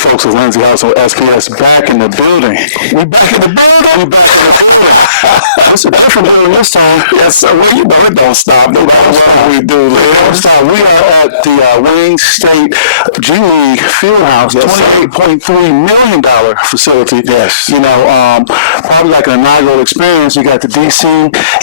folks, it's Lindsay House on SPS back in the building. We back in the building. What's the difference doing this time? Yes, sir. Well, you know it don't stop. No matter what we do. This time we are at the Wayne State G League Fieldhouse, $28.3 million facility. Yes. You know, probably like an inaugural experience. You got the DC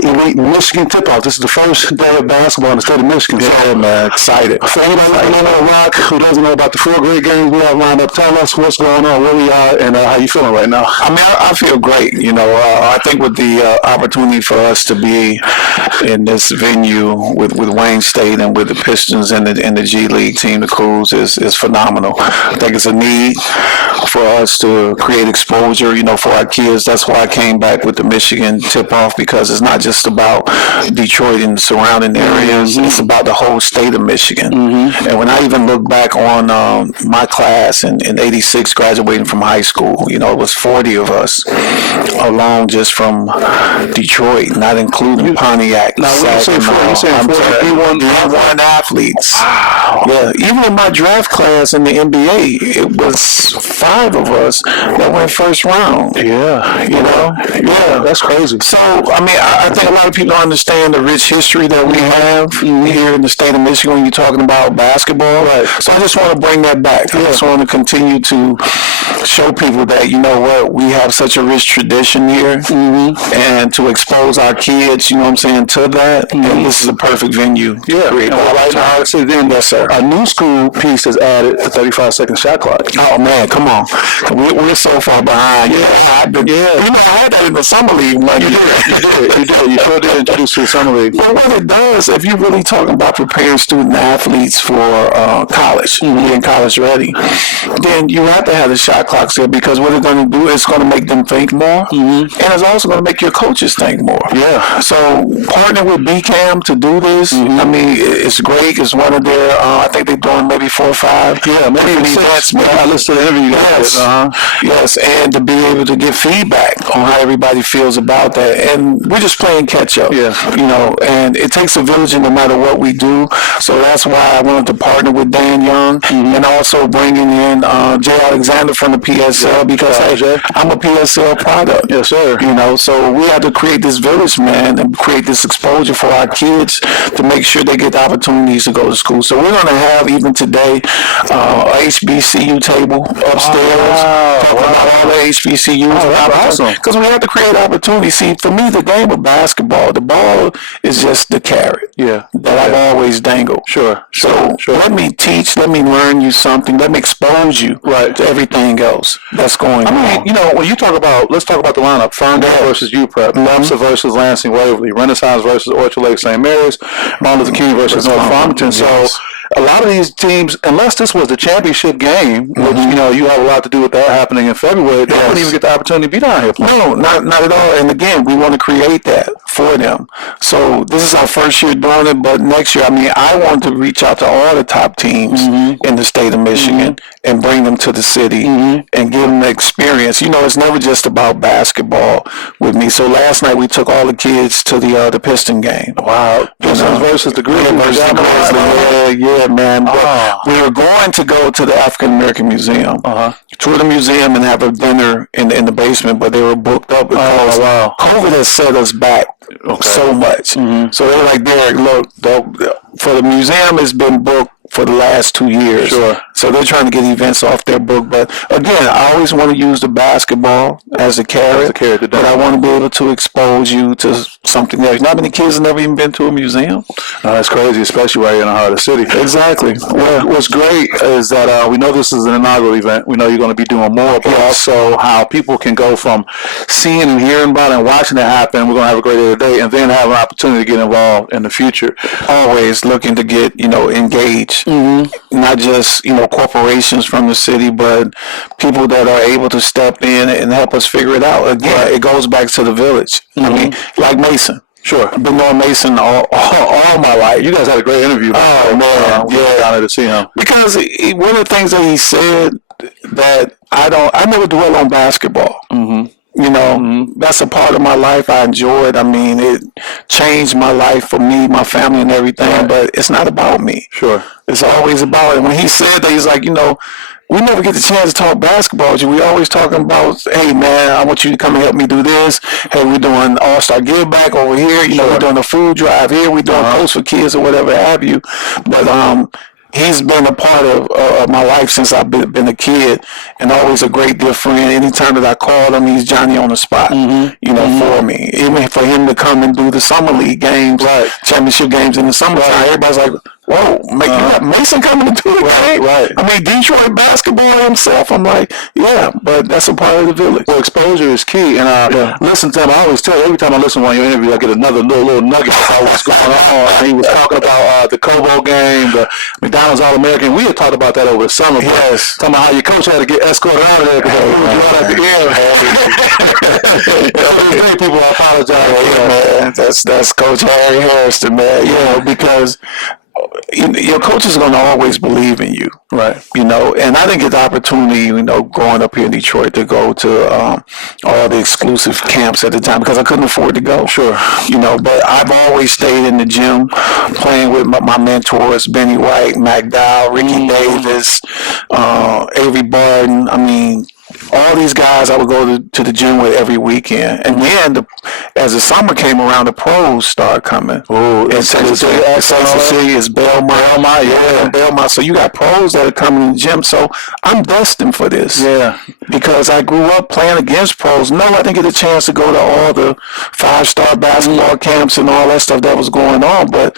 Elite Michigan tip-off. This is the first day of basketball in the state of Michigan. Yeah, man. Excited. For anybody who don't know Rock, who doesn't know about the 4 great games we have lined up, tell us what's going on, where we are, and how you feeling right now. I mean, I feel great. You know, I think with the opportunity for us to be in this venue with Wayne State and with the Pistons and the G League team, the Crews, is phenomenal. I think it's a need for us to create exposure, you know, for our kids. That's why I came back with the Michigan tip-off, because it's not just about Detroit and surrounding areas. Mm-hmm. It's about the whole state of Michigan. Mm-hmm. And when I even look back on my class in 86, graduating from high school, you know, it was 40 of us alone just from Detroit, not including Pontiac. Now, when you say 40, you're saying 40 D1 athletes. Wow. Yeah, even in my draft class in the NBA, it was 5 of us that went first round. Yeah. You know? Yeah, that's crazy. So, I mean, I think a lot of people don't understand the rich history that we have here in the state of Michigan when you're talking about basketball. Right. So I just want to bring that back. I just want to continue to show people that, you know what, we have such a rich tradition here, and to expose our kids, you know what I'm saying, to that. And this is a perfect venue. Yeah. Right now, then, yes, sir. A new school piece is added, the 35-second shot clock. Oh, man, come on. We're so far behind. You know, I had that in the summer league. Like, You did. You sure did introduce to the summer league. But what it does, if you're really talking about preparing student athletes for college, being college ready, then you have to have the shot clocks there, because what it's going to do is going to make them think more, and it's also going to make your coaches think more. Yeah. So partner with BCAM to do this, I mean, it's great. It's one of their, I think they're doing maybe 4 or 5. Yeah, maybe 6. I listened to the interview. Yes, and to be able to get feedback on how everybody feels about that. And we're just playing catch up. Yeah. You know, and it takes a village no matter what we do. So that's why I wanted to partner with Dan Young, and also bringing in Jay Alexander from the PSL, because hey, I'm a PSL product. Yes, sir. You know, so we have to create this village, man, and create this exposure for our kids to make sure they get the opportunities to go to school. So we're going to have, even today, a HBCU table upstairs, talking about all the HBCUs. Awesome. Because we have to create opportunities. See, for me, the game of basketball, the ball is just the carrot that I've always dangled. Sure. Let me teach, let me learn you something, let me expose you to everything else that's going on. I mean, you know, when you talk about, let's talk about the lineup: Ferndale versus UPrep, Lepsa versus Lansing Waverly, Renaissance versus Orchard Lake St. Mary's, Martin Luther King versus North Farmington. So a lot of these teams, unless this was the championship game, which, you know, you have a lot to do with that happening in February, they wouldn't even get the opportunity to be down here. No, not at all. And again, we want to create that for them. So this is our first year doing it, but next year, I mean, I want to reach out to all the top teams in the state of Michigan and bring them to the city and give them the experience. You know, it's never just about basketball with me. So last night we took all the kids to the Piston game. Wow. Pistons versus the Grizzlies. Yeah, man. But we were going to go to the African American Museum, tour the museum, and have a dinner in the basement, but they were booked up because COVID has set us back so much. So they were like, Derrick, look, for the museum, it's been booked for the last 2 years. Sure. So they're trying to get events off their book. But again, I always want to use the basketball as a carrot, but I want to be able to expose you to something else. Not many kids have never even been to a museum. That's crazy, especially right here in the heart of the city. Exactly. Well, what's great is that we know this is an inaugural event. We know you're going to be doing more, but also how people can go from seeing and hearing about it and watching it happen. We're going to have a great day today, and then have an opportunity to get involved in the future. Always looking to get, you know, engaged. Not just, you know, corporations from the city, but people that are able to step in and help us figure it out. Again, it goes back to the village. I mean, like Mason. Sure. I've been knowing Mason all my life. You guys had a great interview. Oh, man. Yeah. Down there to see him. Because one of the things that he said that I never dwell on basketball. You know, that's a part of my life I enjoyed. I mean, it changed my life for me, my family, and everything. But it's not about me. Sure. It's always about it. When he said that, he's like, you know, we never get the chance to talk basketball. We always talking about, hey man, I want you to come and help me do this. Hey, we're doing All-Star Give Back over here. You know, we're doing a food drive here. We're doing Post for Kids or whatever have you. But he's been a part of my life since I've been a kid, and always a great dear friend. Anytime that I call him, he's Johnny on the spot, you know, for me. Even for him to come and do the summer league games, championship games in the summertime, everybody's like, whoa, you got Mason coming to do it, right? I mean, Detroit basketball himself. I'm like, yeah, but that's a part of the village. Well, exposure is key, and listen to him. I always tell you, every time I listen to one of your interviews, I get another little nugget about what's going on. He was talking about the Kobo game, the McDonald's All-American. We had talked about that over the summer. Yes. Talking about how your coach had to get escorted out of there because they moved you out at the end. People apologize. Man, that's Coach Harry Harrison, man. You know, because your coach is going to always believe in you, right? You know, and I didn't get the opportunity, you know, growing up here in Detroit to go to all the exclusive camps at the time because I couldn't afford to go. Sure. You know, but I've always stayed in the gym playing with my mentors, Benny White, Mac Dowell, Ricky Davis, Avery Barton. I mean, all these guys I would go to the gym with every weekend. And then as the summer came around, the pros started coming. Oh, and St. Cecilia's, Belmont. So you got pros that are coming in the gym. So I'm destined for this. Yeah. Because I grew up playing against pros. No, I didn't get a chance to go to all the 5-star basketball camps and all that stuff that was going on. But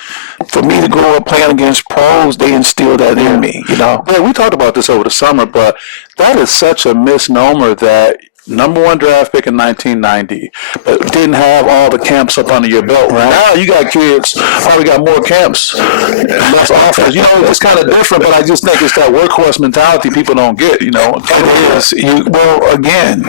for me to grow up playing against pros, they instilled that in me, you know. Yeah, we talked about this over the summer, but that is such a misnomer that number one draft pick in 1990, but didn't have all the camps up under your belt. Right now, you got kids probably got more camps, less offense. You know, it's kind of different, but I just think it's that workhorse mentality people don't get. You know, it is. Well, again,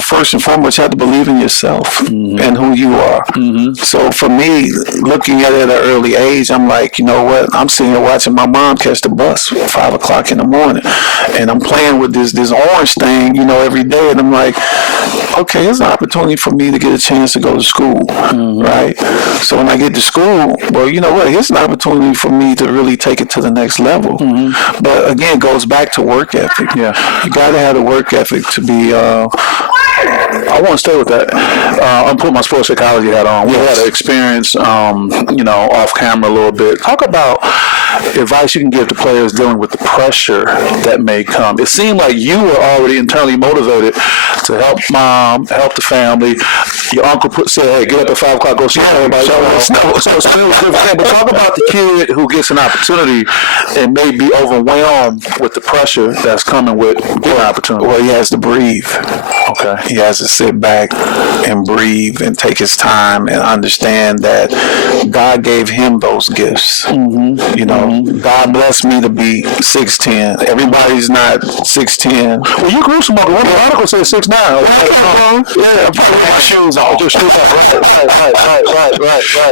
first and foremost, you have to believe in yourself and who you are. So for me, looking at it at an early age, I'm like, you know what? I'm sitting here watching my mom catch the bus at 5 o'clock in the morning, and I'm playing with this orange thing, you know, every day, and I'm like, okay, here's an opportunity for me to get a chance to go to school, right? So when I get to school, well, you know what? Here's an opportunity for me to really take it to the next level. But again, it goes back to work ethic. Yeah, you got to have the work ethic to be. I want to stay with that. I'm putting my sports psychology hat on. We had an experience, you know, off camera a little bit. Talk about advice you can give to players dealing with the pressure that may come. It seemed like you were already internally motivated to help mom, help the family. Your uncle said, hey, get up at 5 o'clock, go see everybody. So it's still a different thing. But talk about the kid who gets an opportunity and may be overwhelmed with the pressure that's coming with getting an opportunity. Well, he has to breathe. Okay. He has to sit back and breathe and take his time and understand that God gave him those gifts. You know, God blessed me to be 6'10". Everybody's not 6'10". Well, you grew some. One of the articles says 6'9". Yeah, put my shoes on. Right.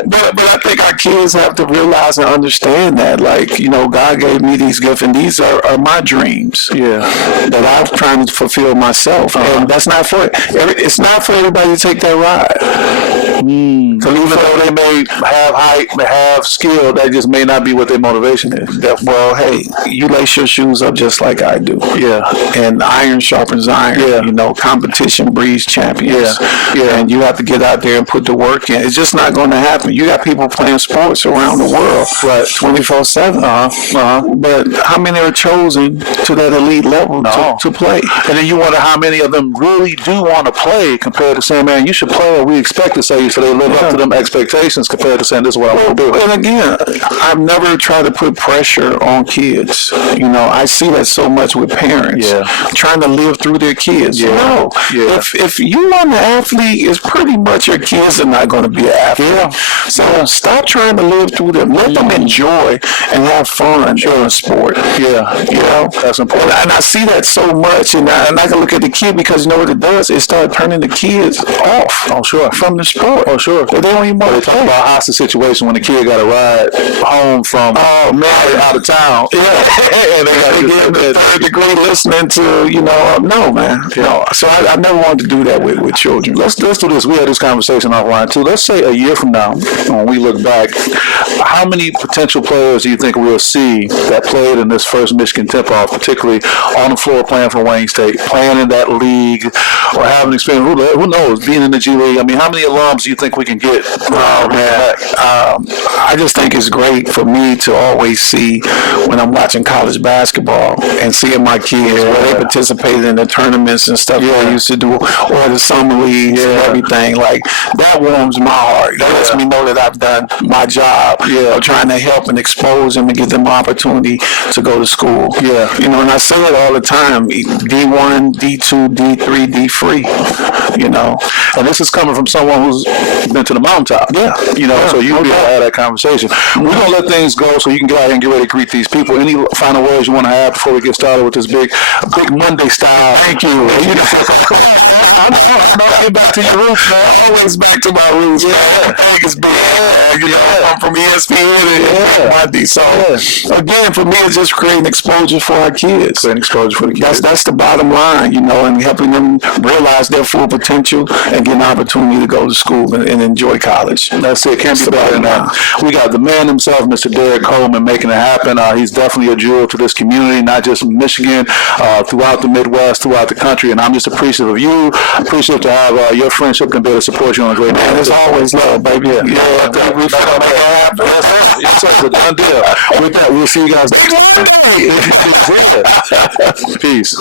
But I think our kids have to realize and understand that, like, you know, God gave me these gifts, and these are my dreams. Yeah, that I'm trying to fulfill myself, and that's not for it's not for everybody to take that ride. So even though they may have height, may have skill, that just may not be what their motivation is. Well, hey, you lace your shoes up just like I do. Yeah. And iron sharpens iron. Yeah. You know, competition breeds champions. Yeah. And you have to get out there and put the work in. It's just not going to happen. You got people playing sports around the world, 24/7. But how many are chosen to that elite level to play? And then you wonder how many of them really do want to play compared to saying, man, you should play what we expect to say, so they live up to them expectations compared to saying, this is what I want to do. And again, I've never tried to put pressure on kids. You know, I see that so much with parents trying to live through their kids. No. If you want an athlete, it's pretty much your kids are not going to be an athlete. So stop trying to live through them. Let them enjoy and have fun in sport. You know, that's important. And I see that so much, and I can look at the kid, because you know what it does? It starts turning the kids off from the sport. it. Oh, sure. They don't even want They to talk play. about hostage situation when the kid got a ride home from out of town. Yeah, and they get the third degree listening to, no, man. No. So I never wanted to do that with children. Let's do this. We had this conversation offline too. Let's say a year from now, when we look back, how many potential players do you think we'll see that played in this first Michigan tip-off, particularly on the floor playing for Wayne State, playing in that league, or having experience? Who knows? Being in the G League. I mean, how many alums do you think we can get? Oh man, I just think it's great for me to always see when I'm watching college basketball and seeing my kids where they participated in the tournaments and stuff I used to do, or the summer leagues and everything. Like that warms my heart. That lets me know that I've done my job of trying to help and expose them and give them an opportunity to go to school. Yeah, and I say it all the time: D1, D2, D3, D3. And this is coming from someone who's been to the mountaintop. Yeah. So you'll be able to have that conversation. We're going to let things go so you can go out and get ready to greet these people. Any final words you want to have before we get started with this big Monday style? Thank you. I'm get back to your roots, man. Always back to my roots. Yeah. Vegas big. I'm from ESPN and Monday. So, again, for me, it's just creating exposure for our kids. Creating exposure for the kids. That's the bottom line, and helping them realize their full potential and get an opportunity to go to school and enjoy college. That's it. Can't be better than that. We got the man himself, Mr. Derrick Coleman, making it happen. He's definitely a jewel to this community, not just in Michigan, throughout the Midwest, throughout the country. And I'm just appreciative of you. Appreciative to have your friendship and be able to support you on a great day. It's always love, baby. Yeah, we found that happen. It's a done deal. With that, we'll see you guys next week. Peace.